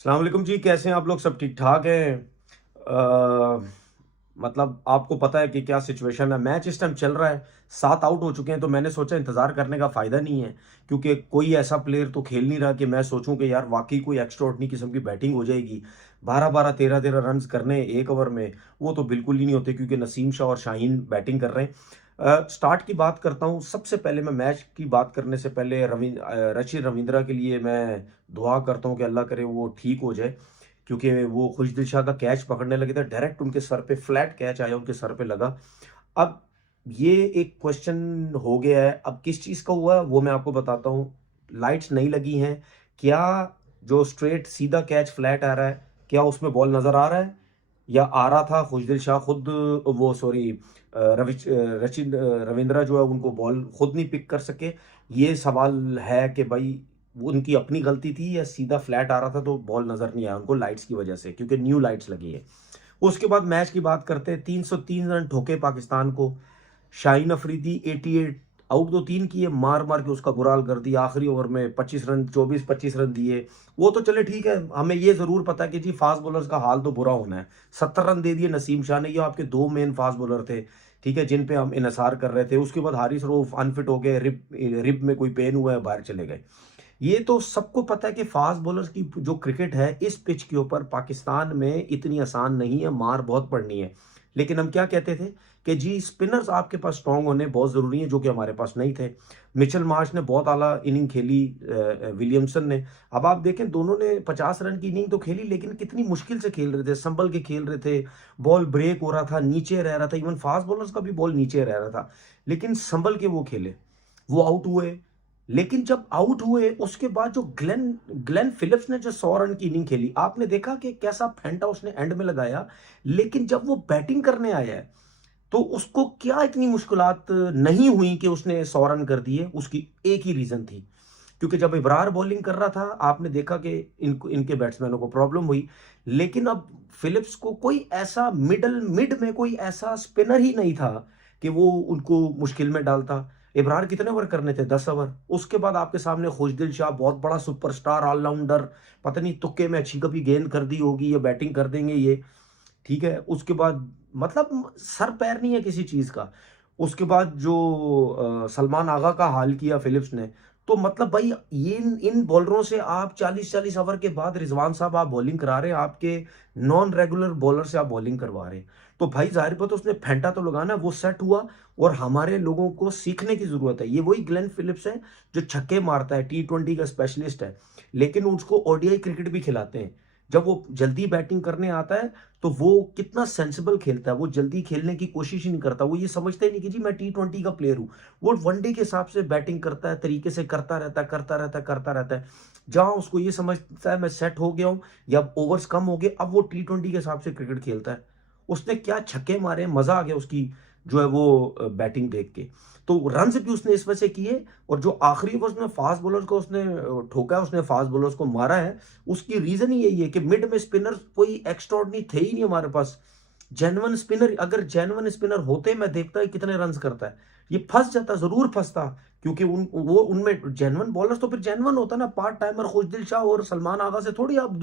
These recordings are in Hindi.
अस्सलाम वालेकुम जी, कैसे हैं आप लोग? सब ठीक ठाक हैं? मतलब आपको पता है कि क्या सिचुएशन है। मैच इस टाइम चल रहा है, 7 आउट हो चुके हैं, तो मैंने सोचा इंतज़ार करने का फ़ायदा नहीं है, क्योंकि कोई ऐसा प्लेयर तो खेल नहीं रहा कि मैं सोचूं कि यार वाकई कोई एक्स्ट्राऑर्डिनरी किस्म की बैटिंग हो जाएगी। 12-12 13-13 रन्स करने एक ओवर में, वो तो बिल्कुल ही नहीं होते, क्योंकि नसीम शाह और शाहीन बैटिंग कर रहे हैं। स्टार्ट की बात करता हूँ। सबसे पहले मैं मैच की बात करने से पहले रचिन रविंद्रा के लिए मैं दुआ करता हूँ कि अल्लाह करे वो ठीक हो जाए, क्योंकि वो खुशदिल शाह का कैच पकड़ने लगे थे, डायरेक्ट उनके सर पे फ्लैट कैच आया, उनके सर पे लगा। अब ये एक क्वेश्चन हो गया है, अब किस चीज़ का हुआ है वो मैं आपको बताता हूँ। लाइट्स नहीं लगी हैं, क्या जो स्ट्रेट सीधा कैच फ्लैट आ रहा है, क्या उसमें बॉल नज़र आ रहा है? या आ रहा था, खुशदिल शाह खुद वो सॉरी रविंद्रा जो है उनको बॉल खुद नहीं पिक कर सके? ये सवाल है कि भाई वो उनकी अपनी गलती थी या सीधा फ्लैट आ रहा था तो बॉल नज़र नहीं आया उनको लाइट्स की वजह से, क्योंकि न्यू लाइट्स लगी है। उसके बाद मैच की बात करते हैं। 303 रन ठोके पाकिस्तान को। शाहीन अफरीदी 88 आउट तो 3 किए, मार-मार के उसका बुरा हाल कर दिया। आखिरी ओवर में 25 रन 24-25 रन दिए। वो तो चले ठीक है, हमें ये ज़रूर पता है कि जी फास्ट बॉलर्स का हाल तो बुरा होना है। 70 रन दे दिए नसीम शाह ने, ये आपके 2 मेन फास्ट बॉलर थे, ठीक है, जिन पे हम इन्हिसार कर रहे थे। उसके बाद हारिस रऊफ अनफिट हो गए, रिब में कोई पेन हुआ है, बाहर चले गए। ये तो सबको पता है कि फास्ट बॉलर्स की जो क्रिकेट है इस पिच के ऊपर पाकिस्तान में इतनी आसान नहीं है, मार बहुत पड़नी है। लेकिन हम क्या कहते थे कि जी स्पिनर्स आपके पास स्ट्रांग होने बहुत ज़रूरी हैं, जो कि हमारे पास नहीं थे। मिचेल मार्श ने बहुत आला इनिंग खेली, विलियमसन ने। अब आप देखें दोनों ने 50 रन की इनिंग तो खेली, लेकिन कितनी मुश्किल से खेल रहे थे, संभल के खेल रहे थे। बॉल ब्रेक हो रहा था, नीचे रह रहा था, इवन फास्ट बॉलर्स का भी बॉल नीचे रह रहा था, लेकिन संभल के वो खेले। वो आउट हुए, लेकिन जब आउट हुए उसके बाद जो ग्लेन ग्लेन फिलिप्स ने जो 100 रन की इनिंग खेली, आपने देखा कि कैसा फेंटा उसने एंड में लगाया। लेकिन जब वो बैटिंग करने आया है, तो उसको क्या इतनी मुश्किलात नहीं हुई कि उसने 100 रन कर दिए? उसकी एक ही रीजन थी, क्योंकि जब इब्रार बॉलिंग कर रहा था, आपने देखा कि इनको इनके बैट्समैनों को प्रॉब्लम हुई। लेकिन अब फिलिप्स को कोई ऐसा मिड में कोई ऐसा स्पिनर ही नहीं था कि वो उनको मुश्किल में डालता। इब्रार कितने ओवर करने थे? 10 ओवर। उसके बाद आपके सामने खुशदिल शाह, बहुत बड़ा सुपरस्टार ऑलराउंडर, पता नहीं तुक्के में अच्छी कभी गेंद कर दी होगी या बैटिंग कर देंगे ये, ठीक है? उसके बाद मतलब सर पैर नहीं है किसी चीज़ का। उसके बाद जो सलमान आगा का हाल किया फिलिप्स ने, तो मतलब भाई ये इन इन बॉलरों से आप 40-40 ओवर के बाद रिजवान साहब आप बॉलिंग करा रहे हैं, आपके नॉन रेगुलर बॉलर से आप बॉलिंग करवा रहे हैं। तो भाई ज़ाहिर बात है उसने फेंटा तो लगाना है, वो सेट हुआ। और हमारे लोगों को सीखने की ज़रूरत है। ये वही ग्लेन फिलिप्स है जो छक्के मारता है, टी20 का स्पेशलिस्ट है, लेकिन उसको ओडीआई क्रिकेट भी खिलाते हैं। जब वो जल्दी बैटिंग करने आता है, तो वो कितना सेंसिबल खेलता है, वो जल्दी खेलने की कोशिश ही नहीं करता। वो ये समझता ही नहीं कि जी मैं टी20 का प्लेयर हूँ। वो वनडे के हिसाब से बैटिंग करता है, तरीके से करता रहता है, करता रहता है, करता रहता है। जहाँ उसको ये समझता है मैं सेट हो गया हूँ या ओवर्स कम हो गए, अब वो टी20 के हिसाब से क्रिकेट खेलता है। उसने क्या छक्के मारे, मजा आ गया उसकी जो है वो बैटिंग देख के। तो रन्स भी उसने इस वजह से किए। और जो आखिरी ओवर उसने फास्ट बॉलर को उसने ठोका है, उसने फास्ट बॉलर्स को मारा है, उसकी रीजन ही यही है कि मिड में स्पिनर कोई एक्स्ट्राऑर्डिनरी थे ही नहीं हमारे पास। जेन्युइन स्पिनर, अगर जेन्युइन स्पिनर होते, मैं देखता है कितने रन्स करता है। ये फंस जाता, जरूर फंसता, क्योंकि उनमें जेन्युइन बॉलर्स तो फिर जेन्युइन होता ना। पार्ट टाइमर खुशदिल शाह और सलमान आगा से थोड़ी आप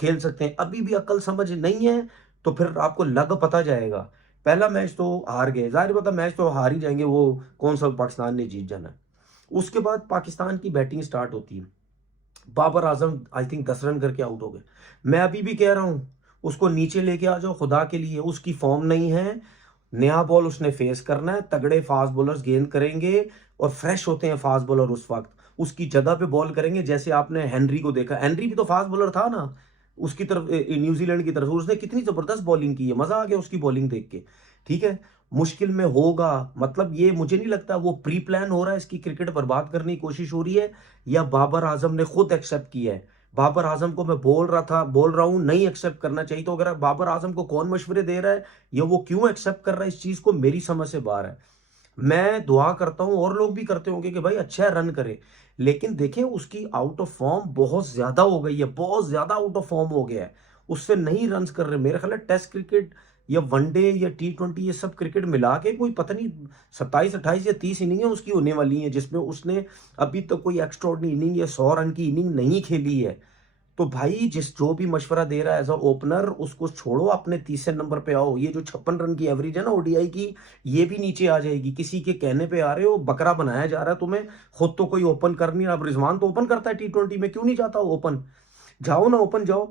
खेल सकते हैं। अभी भी अक्ल समझ नहीं है, तो फिर आपको लग पता जाएगा। पहला मैच तो हार गए, जाहिर बात है मैच तो हार ही जाएंगे, वो कौन सा पाकिस्तान ने जीत जाना है। उसके बाद पाकिस्तान की बैटिंग स्टार्ट होती है। Babar Azam I think 10 run करके आउट हो गए। मैं अभी भी कह रहा हूं, उसको नीचे लेके आ जाओ खुदा के लिए, उसकी फॉर्म नहीं है। नया बॉल उसने फेस करना है, तगड़े फास्ट बॉलर्स गेंद करेंगे, और फ्रेश होते हैं फास्ट बॉलर उस वक्त, उसकी जगह पे बॉल करेंगे। जैसे आपने हेनरी को देखा, हेनरी भी तो फास्ट बॉलर था ना, उसकी तरफ न्यूजीलैंड की तरफ उसने कितनी जबरदस्त बॉलिंग की है, मजा आ गया उसकी बॉलिंग देख के, ठीक है। मुश्किल में होगा, मतलब ये मुझे नहीं लगता वो प्री प्लान हो रहा है, इसकी क्रिकेट बर्बाद करने की कोशिश हो रही है, या बाबर आजम ने खुद एक्सेप्ट किया है। बाबर आजम को मैं बोल रहा हूं नहीं एक्सेप्ट करना चाहिए। तो अगर बाबर आजम को कौन मशवरे दे रहा है या वो क्यों एक्सेप्ट कर रहा है इस चीज को, मेरी समझ से बाहर है। मैं दुआ करता हूं, और लोग भी करते होंगे कि भाई अच्छा रन करे, लेकिन देखें उसकी आउट ऑफ फॉर्म बहुत ज्यादा हो गई है, बहुत ज्यादा आउट ऑफ फॉर्म हो गया है। उससे नहीं रन कर रहे। मेरे ख्याल है टेस्ट क्रिकेट या वनडे या टी20 ये सब क्रिकेट मिला के कोई पता नहीं 27 28 या 30 इनिंगें उसकी होने वाली हैं, जिसमें उसने अभी तक कोई एक्स्ट्राऑर्डिनरी इनिंग या 100 रन की इनिंग नहीं खेली है। तो भाई जिस जो भी मशवरा दे रहा है एज अ ओपनर, उसको छोड़ो, अपने तीसरे नंबर पे आओ। ये जो 56 रन की एवरेज है ना ओडीआई की, ये भी नीचे आ जाएगी। किसी के कहने पे आ रहे हो, बकरा बनाया जा रहा है तुम्हें। खुद तो कोई ओपन कर नहीं रहा। अब रिजवान तो ओपन करता है T20 में, क्यों नहीं जाता ओपन? जाओ ना, ओपन जाओ।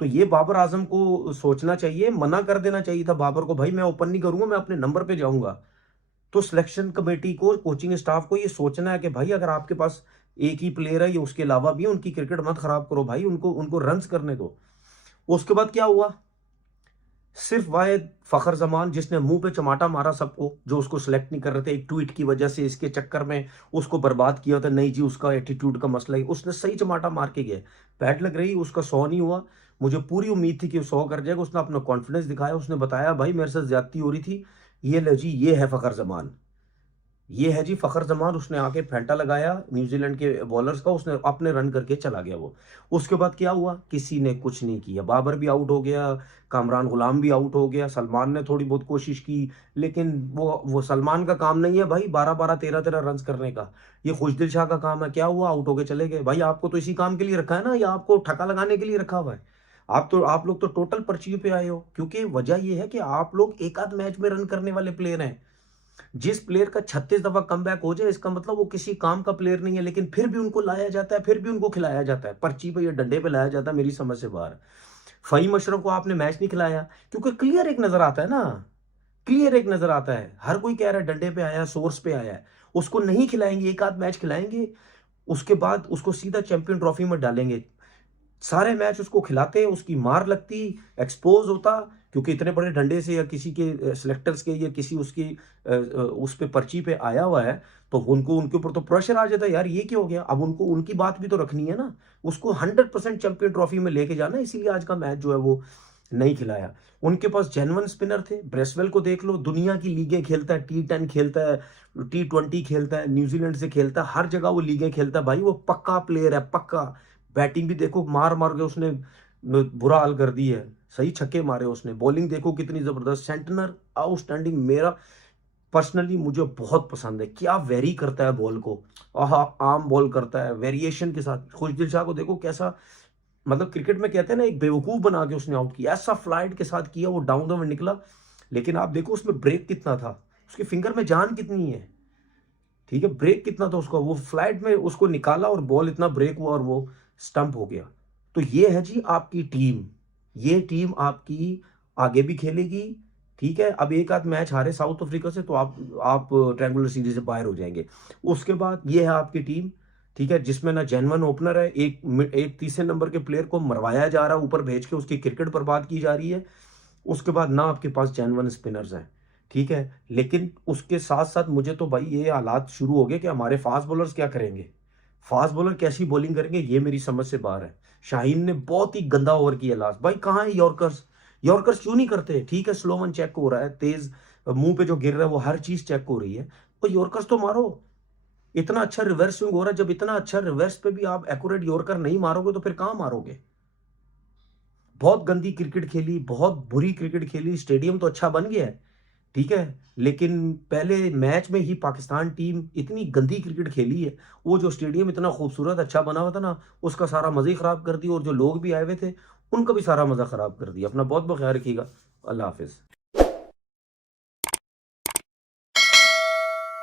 तो ये बाबर आजम को सोचना चाहिए, मना कर देना चाहिए था बाबर को, भाई मैं ओपन नहीं करूंगा, मैं अपने नंबर पे जाऊंगा। तो सिलेक्शन कमेटी को, कोचिंग स्टाफ को ये सोचना है कि भाई अगर आपके पास एक ही प्लेयर है, ये उसके अलावा भी है, उनकी क्रिकेट मत खराब करो भाई, उनको उनको रन्स करने दो। उसके बाद क्या हुआ? सिर्फ वाहिद फखर जमान, जिसने मुंह पे चमाटा मारा सबको, जो उसको सिलेक्ट नहीं कर रहे थे, एक ट्वीट की वजह से, इसके चक्कर में उसको बर्बाद किया था। नहीं जी, उसका एटीट्यूड का मसला ही, उसने सही चमाटा मार के गया। बैट लग रही, उसका 100 नहीं हुआ। मुझे पूरी उम्मीद थी कि वो 100 कर जाएगा। उसने अपना कॉन्फिडेंस दिखाया, उसने बताया भाई मेरे साथ ज्यादती हो रही थी। ये लो जी, ये है फखर जमान, ये है जी फखर जमान। उसने आके फेंटा लगाया न्यूजीलैंड के बॉलर्स का, उसने अपने रन करके चला गया वो। उसके बाद क्या हुआ? किसी ने कुछ नहीं किया। बाबर भी आउट हो गया, कामरान गुलाम भी आउट हो गया, सलमान ने थोड़ी बहुत कोशिश की, लेकिन वो सलमान का काम नहीं है भाई 12-12 13-13 रन करने का। ये खुशदिल शाह का काम है। क्या हुआ? आउट होके चले गए। भाई आपको तो इसी काम के लिए रखा है ना, या आपको ठका लगाने के लिए रखा हुआ है? आप लोग तो टोटल पर्ची पे आए हो, क्योंकि वजह यह है कि आप लोग एक आध मैच में रन करने वाले प्लेयर हैं। जिस प्लेयर का 36 दफा कमबैक हो जाए, इसका मतलब वो किसी काम का प्लेयर नहीं है, लेकिन फिर भी उनको लाया जाता है, फिर भी उनको खिलाया जाता है, पर्ची पे या डंडे पे लाया जाता है। मेरी समझ से बाहर। फहीम अशरफ को आपने मैच नहीं खिलाया, क्योंकि क्लियर एक नजर आता है ना, क्लियर एक नजर आता है। हर कोई कह रहा है डंडे पे आया, सोर्स पे आया है। उसको नहीं खिलाएंगे, एक आध मैच खिलाएंगे, उसके बाद उसको सीधा चैंपियन ट्रॉफी में डालेंगे। सारे मैच उसको खिलाते, उसकी मार लगती, एक्सपोज होता, क्योंकि इतने बड़े डंडे से या किसी के सिलेक्टर्स के या किसी उसकी उस पे पर्ची पे आया हुआ है, तो उनको उनके ऊपर तो प्रेशर आ जाता है, यार ये क्या हो गया। अब उनको उनकी बात भी तो रखनी है ना, उसको 100% चैंपियन ट्रॉफी में लेके जाना है, इसीलिए आज का मैच जो है वो नहीं खिलाया। उनके पास जेन्युइन स्पिनर थे। ब्रेसवेल को देख लो, दुनिया की लीगें खेलता है, T10 खेलता है, T20 खेलता है, न्यूजीलैंड से खेलता है, हर जगह वो लीगें खेलता है भाई, वो पक्का प्लेयर है, पक्का। बैटिंग भी देखो, मार मार के उसने बुरा हाल कर दी है, सही छक्के मारे उसने। बॉलिंग देखो कितनी जबरदस्त, सेंटनर आउटस्टैंडिंग। मेरा पर्सनली मुझे बहुत पसंद है, क्या वेरी करता है बॉल को, आहा, आम बॉल करता है वेरिएशन के साथ। खुशदिल शाह को देखो कैसा, मतलब क्रिकेट में कहते हैं ना, एक बेवकूफ बना के उसने आउट किया, ऐसा फ्लाइट के साथ किया, वो डाउन द विंड निकला। लेकिन आप देखो उसमें ब्रेक कितना था, उसके फिंगर में जान कितनी है, ठीक है, ब्रेक कितना था उसका, वो फ्लाइट में उसको निकाला और बॉल इतना ब्रेक हुआ और वो स्टंप हो गया। तो ये है जी आपकी टीम, ये टीम आपकी आगे भी खेलेगी। ठीक है, अब एक आध मैच हारे साउथ अफ्रीका से तो आप ट्रायंगुलर सीरीज से बाहर हो जाएंगे। उसके बाद ये है आपकी टीम, ठीक है, जिसमें ना जेन्युइन ओपनर है, एक तीसरे नंबर के प्लेयर को मरवाया जा रहा है, ऊपर भेज के उसकी क्रिकेट बर्बाद की जा रही है। उसके बाद ना आपके पास जेन्युइन स्पिनर्स हैं, ठीक है। लेकिन उसके साथ साथ मुझे तो भाई ये हालात शुरू हो गए कि हमारे फास्ट बॉलर्स क्या करेंगे, फास्ट बॉलर कैसी बॉलिंग करेंगे, ये मेरी समझ से बाहर है। शाहीन ने बहुत ही गंदा ओवर किया लास्ट, भाई कहाँ है यॉर्कर्स? यॉर्कर्स क्यों नहीं करते? ठीक है, स्लो वन चेक हो रहा है, तेज मुंह पे जो गिर रहा है वो हर चीज चेक हो रही है, तो यॉर्कर्स तो मारो। इतना अच्छा रिवर्स स्विंग हो रहा है, जब इतना अच्छा रिवर्स पे भी आप एक्यूरेट यॉर्कर नहीं मारोगे तो फिर कहाँ मारोगे? बहुत गंदी क्रिकेट खेली, बहुत बुरी क्रिकेट खेली। स्टेडियम तो अच्छा बन गया है, ठीक है, लेकिन पहले मैच में ही पाकिस्तान टीम इतनी गंदी क्रिकेट खेली है। वो जो स्टेडियम इतना खूबसूरत अच्छा बना हुआ था ना, उसका सारा मज़ा ही ख़राब कर दिया, और जो लोग भी आए हुए थे उनका भी सारा मज़ा ख़राब कर दिया। अपना बहुत बहुत ख्याल रखिएगा। अल्लाह हाफिज़।